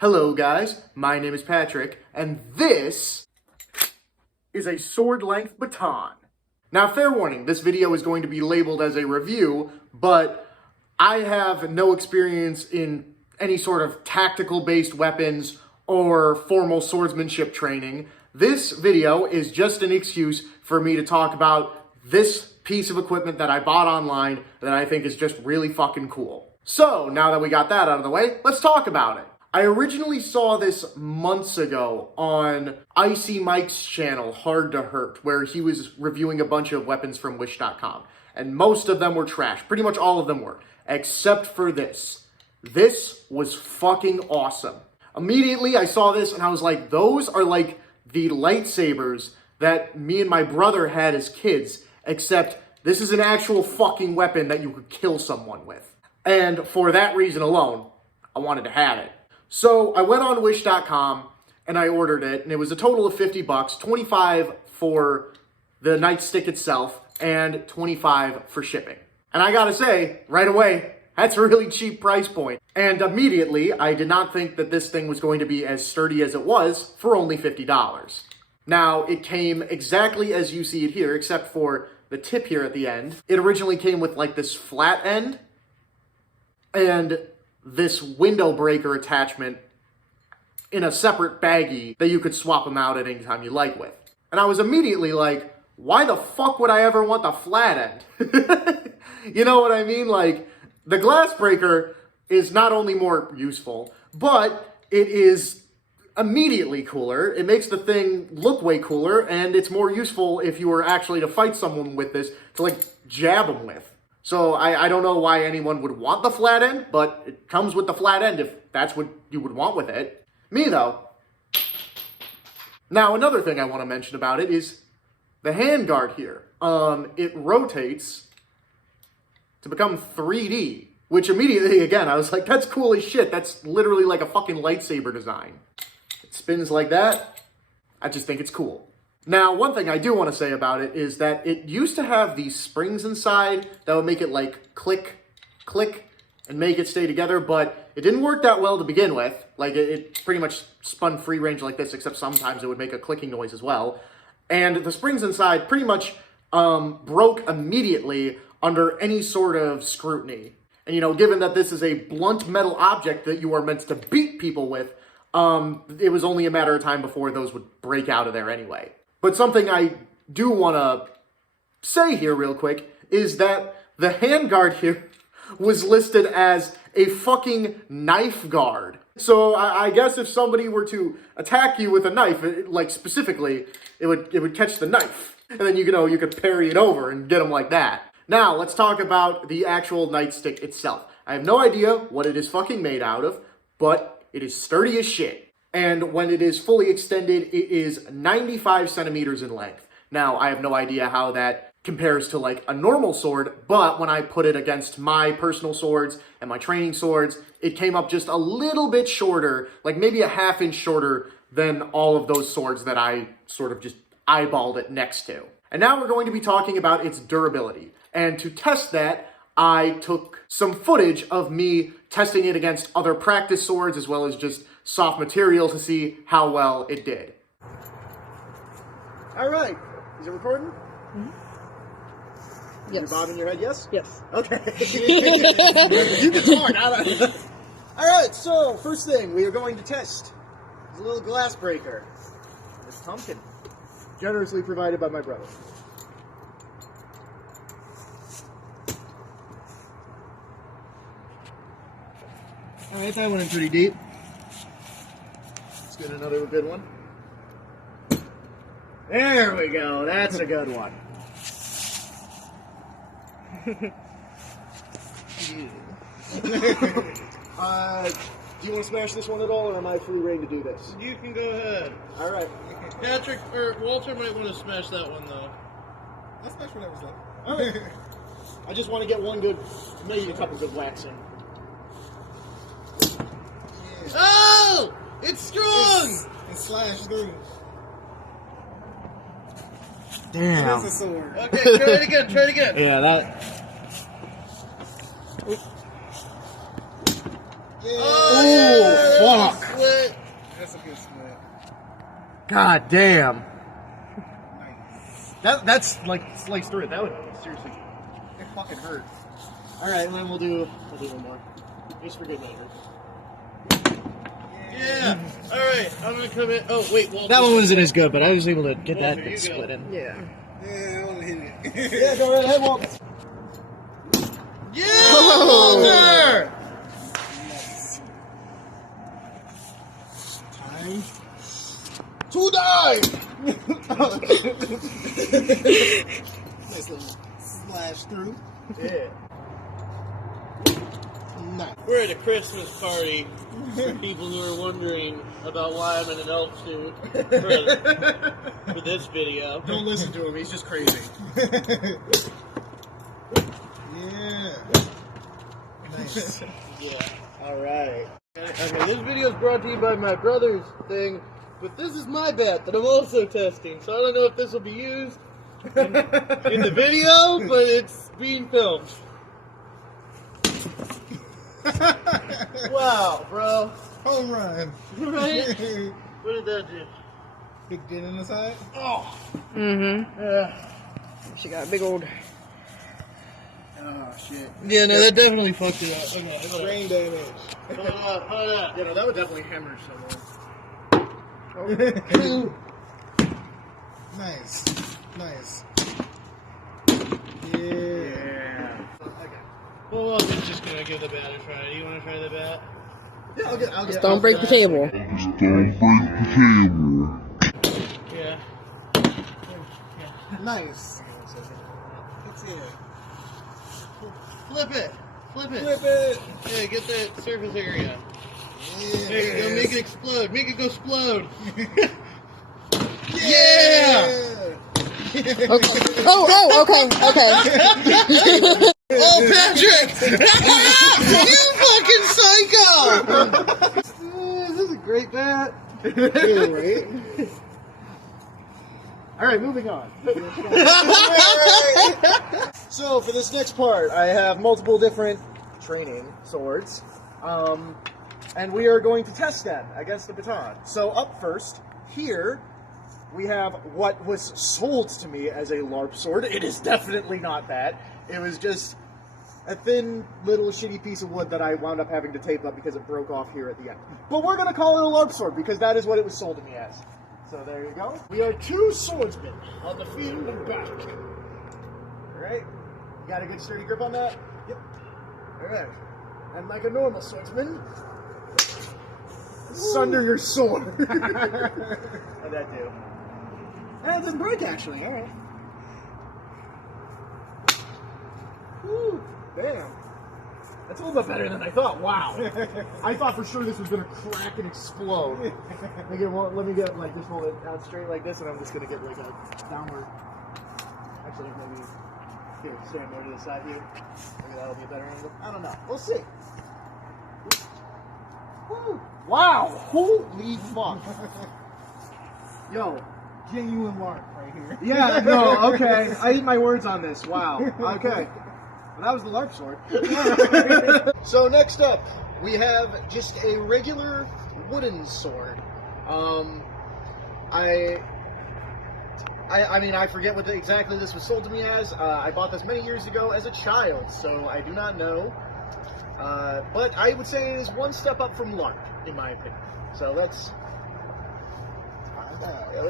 Hello guys, my name is Patrick, and this is a sword-length baton. Now fair warning, this video is going to be labeled as a review, but I have no experience in any sort of tactical-based weapons or formal swordsmanship training. This video is just an excuse for me to talk about this piece of equipment that I bought online that I think is just really fucking cool. So, now that we got that out of the way, let's talk about it. I originally saw this months ago on Icy Mike's channel, Hard to Hurt, where he was reviewing a bunch of weapons from Wish.com. And most of them were trash. Pretty much all of them were. Except for this. This was fucking awesome. Immediately I saw this and I was like, those are like the lightsabers that me and my brother had as kids. Except this is an actual fucking weapon that you could kill someone with. And for that reason alone, I wanted to have it. So I went on Wish.com and I ordered it, and it was a total of $50, $25 for the nightstick itself, and $25 for shipping. And I gotta say, right away, that's a really cheap price point. And immediately, I did not think that this thing was going to be as sturdy as it was for only $50. Now, it came exactly as you see it here, except for the tip here at the end. It originally came with like this flat end, and this window breaker attachment in a separate baggie that you could swap them out at any time you like with. And I was immediately like, why the fuck would I ever want the flat end? You know what I mean? Like, the glass breaker is not only more useful, but it is immediately cooler. It makes the thing look way cooler, and it's more useful if you were actually to fight someone with this, to like jab them with. So I don't know why anyone would want the flat end, but it comes with the flat end if that's what you would want with it. Me though. Now another thing I want to mention about it is the handguard here. It rotates to become 3D, which immediately, again, I was like, that's cool as shit. That's literally like a fucking lightsaber design. It spins like that. I just think it's cool. Now, one thing I do want to say about it is that it used to have these springs inside that would make it like click, click, and make it stay together, but it didn't work that well to begin with. Like, it pretty much spun free range like this, except sometimes it would make a clicking noise as well. And the springs inside pretty much broke immediately under any sort of scrutiny. And, you know, given that this is a blunt metal object that you are meant to beat people with, it was only a matter of time before those would break out of there anyway. But something I do want to say here real quick is that the handguard here was listed as a fucking knife guard. So I guess if somebody were to attack you with a knife, like specifically, it would catch the knife. And then, you know, you could parry it over and get them like that. Now, let's talk about the actual nightstick itself. I have no idea what it is fucking made out of, but it is sturdy as shit. And when it is fully extended, it is 95 centimeters in length. Now, I have no idea how that compares to like a normal sword, but when I put it against my personal swords and my training swords, it came up just a little bit shorter, like maybe a half-inch shorter than all of those swords that I sort of just eyeballed it next to. And now we're going to be talking about its durability. And to test that, I took some footage of me testing it against other practice swords as well as just soft material to see how well it did. All right. Is it recording? Mm-hmm. Yes. Is your bob in your head, yes? Yes. Okay. You can talk. All right, so first thing we are going to test is a little glass breaker. This pumpkin. Generously provided by my brother. All right, that went in pretty deep. Let's get another good one. There we go. That's a good one. Do you want to smash this one at all, or am I free reign to do this? You can go ahead. All right. Patrick or Walter might want to smash that one though. I'll smash whatever's left. All right. I just want to get one good, maybe a couple good whacks in. Yeah. Oh! It's strong! It's slashed through. Damn. It is a sword. Okay, try it again, try it again. Yeah, that... Oh, fuck. Slick. That's a good split. God damn. Nice. That's like sliced through it. That would seriously, it fucking hurt. All right, and then we'll do one more, just for good measure. Yeah. All right. I'm gonna come in. Oh wait, Walter. That one wasn't as good, but I was able to get Walter, that you bit go. split in. Yeah, I want to hit it. Yeah, go right ahead, Walt. Yeah, Walter. Time. To die. Nice little slash through. Yeah. Nice. We're at a Christmas party. For people who are wondering about why I'm in an elf suit for this video. Don't listen to him. He's just crazy. Yeah. Nice. Yeah. All right. Okay, this video is brought to you by my brother's thing, but this is my bat that I'm also testing, so I don't know if this will be used in the video, but it's being filmed. Wow, bro. Home run. Right? What did that do? Big dent in the side. Oh. Yeah. She got a big old. Oh shit. Yeah, no, that definitely fucked it up. Okay, Brain damage. hold up. You know, that would definitely hemorrhage someone. Nice. Nice. Yeah. Yeah. Well, Walter's just gonna give the bat a try. Do you want to try the bat? Yeah, I'll get. Just don't break the table. Yeah. Nice. It's here. Flip it. Flip it. Flip it. Yeah, get that surface area. Yeah. There you go. Make it explode. Make it go explode. Yeah. Okay. Oh, okay. Oh, Patrick! You fucking psycho! This is a great bat. Yeah, right? All right, moving on. So for this next part, I have multiple different training swords, and we are going to test them against the baton. So up first, here, we have what was sold to me as a LARP sword. It is definitely not that. It was just a thin little shitty piece of wood that I wound up having to tape up because it broke off here at the end. But we're going to call it a LARP sword because that is what it was sold to me as. So there you go. We are two swordsmen on the field of battle. Alright. You got a good sturdy grip on that? Yep. Alright. And like a normal swordsman, sunder your sword. How'd that do? That didn't break, actually. Alright. Woo. Damn. That's a little bit better than I thought. Wow. I thought for sure this was going to crack and explode. Let me get, like, just hold it out straight like this, and I'm just going to get, like, a downward. Actually, maybe here, stand more to the side here. Maybe that'll be a better angle. I don't know. We'll see. Woo. Wow. Holy fuck. Yo. Genuine lark right here. Yeah, no, okay. I eat my words on this. Wow. Okay. Well, that was the LARP sword. So next up, we have just a regular wooden sword. I mean, I forget what exactly this was sold to me as. I bought this many years ago as a child, so I do not know. But I would say it is one step up from LARP, in my opinion. So let's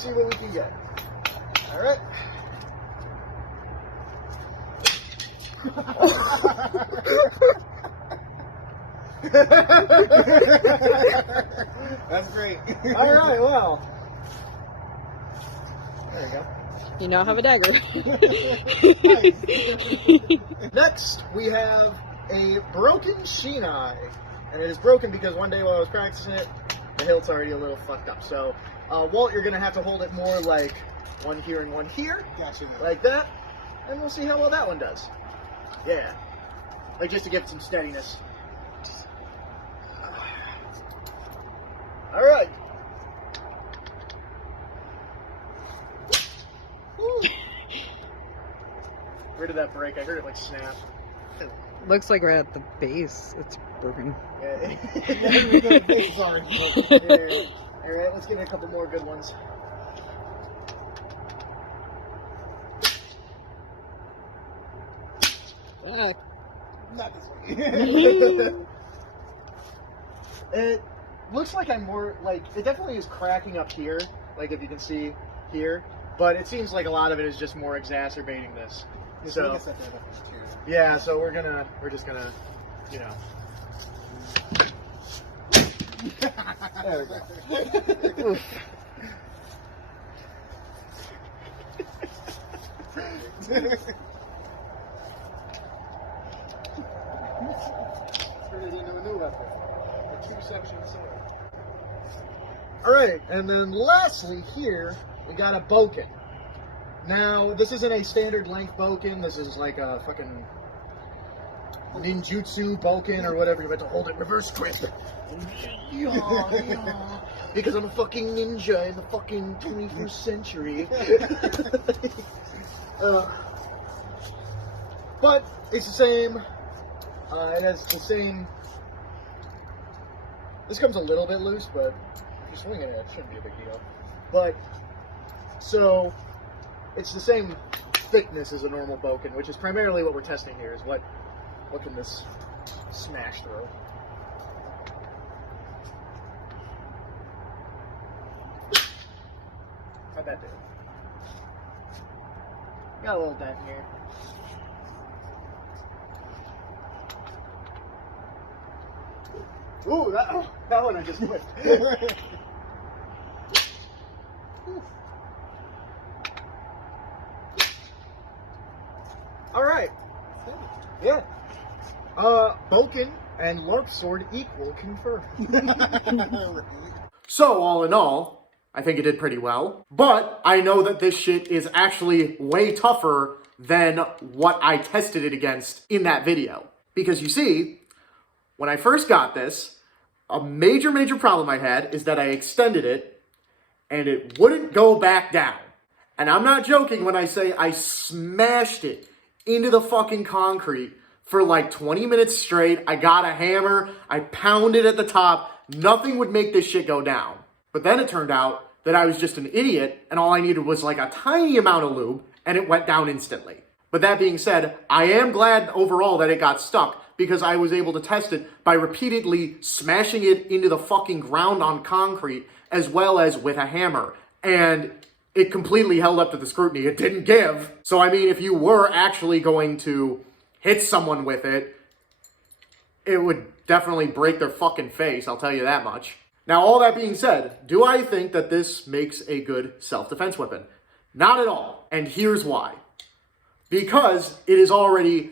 see what we can get. All right. That's great. All right, well. There you go. You now have a dagger. Next, we have a broken shinai. And it is broken because one day while I was practicing it, the hilt's already a little fucked up. So, Walt, you're going to have to hold it more like one here and one here. Gotcha. Like that. And we'll see how well that one does. Yeah. Like just to get some steadiness. All right. Where did that break? I heard it like snap. Looks like right at the base. It's broken. Yeah. The base already broken. Yeah. Alright, let's get a couple more good ones. Ah, Not this way. It looks like I'm more, like, it definitely is cracking up here, like if you can see here, but it seems like a lot of it is just more exacerbating this. So, yeah, so we're just gonna, you know. There we go. Alright, and then lastly here, we got a boken. Now, this isn't a standard length boken, this is like a fucking ninjutsu boken or whatever, you meant to hold it reverse grip. Because I'm a fucking ninja in the fucking 21st century. But it's the same, it has the same, this comes a little bit loose, but if you're swinging it, it shouldn't be a big deal. But, so, it's the same thickness as a normal boken, which is primarily what we're testing here, is what can this smash through. How'd that do? Got a little dent here. Ooh, that one I just whipped. Alright. Yeah. Boken and Lark Sword equal confirmed. So, all in all, I think it did pretty well. But I know that this shit is actually way tougher than what I tested it against in that video. Because you see, when I first got this, a major problem I had is that I extended it and it wouldn't go back down. And I'm not joking when I say I smashed it into the fucking concrete for like 20 minutes straight. I got a hammer, I pounded at the top, nothing would make this shit go down. But then it turned out that I was just an idiot and all I needed was like a tiny amount of lube and it went down instantly. But that being said, I am glad overall that it got stuck because I was able to test it by repeatedly smashing it into the fucking ground on concrete as well as with a hammer. And it completely held up to the scrutiny. It didn't give. So, I mean, if you were actually going to hit someone with it, it would definitely break their fucking face, I'll tell you that much. Now, all that being said, do I think that this makes a good self-defense weapon? Not at all. And here's why. Because it is already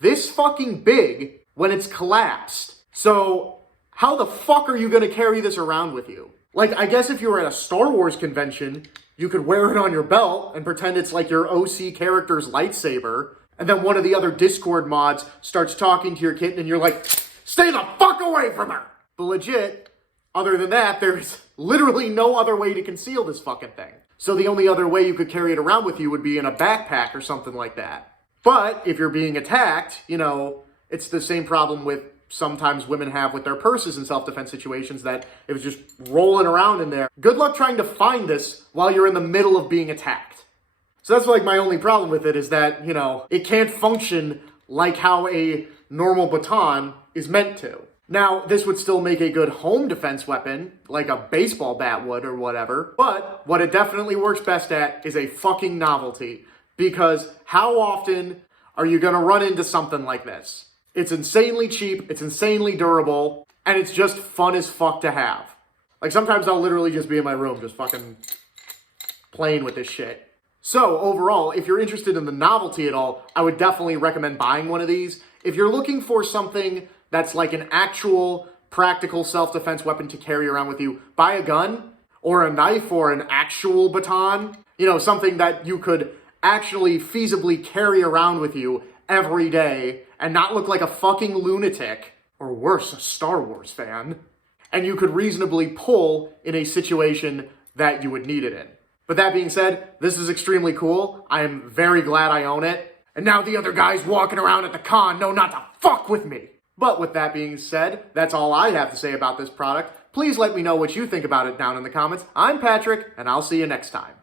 this fucking big when it's collapsed. So, how the fuck are you gonna carry this around with you? Like, I guess if you were at a Star Wars convention, you could wear it on your belt and pretend it's like your OC character's lightsaber, and then one of the other Discord mods starts talking to your kitten and you're like, stay the fuck away from her! But legit, other than that, there's literally no other way to conceal this fucking thing. So the only other way you could carry it around with you would be in a backpack or something like that. But if you're being attacked, you know, it's the same problem with sometimes women have with their purses in self-defense situations, that it was just rolling around in there. Good luck trying to find this while you're in the middle of being attacked. So that's like my only problem with it, is that, you know, it can't function like how a normal baton is meant to. Now, this would still make a good home defense weapon, like a baseball bat would or whatever, but what it definitely works best at is a fucking novelty. Because how often are you gonna run into something like this? It's insanely cheap, it's insanely durable, and it's just fun as fuck to have. Like, sometimes I'll literally just be in my room just fucking playing with this shit. So, overall, if you're interested in the novelty at all, I would definitely recommend buying one of these. If you're looking for something that's like an actual practical self-defense weapon to carry around with you, buy a gun or a knife or an actual baton. You know, something that you could actually feasibly carry around with you every day and not look like a fucking lunatic, or worse, a Star Wars fan. And you could reasonably pull in a situation that you would need it in. But that being said, this is extremely cool. I am very glad I own it. And now the other guys walking around at the con know not to fuck with me. But with that being said, that's all I have to say about this product. Please let me know what you think about it down in the comments. I'm Patrick, and I'll see you next time.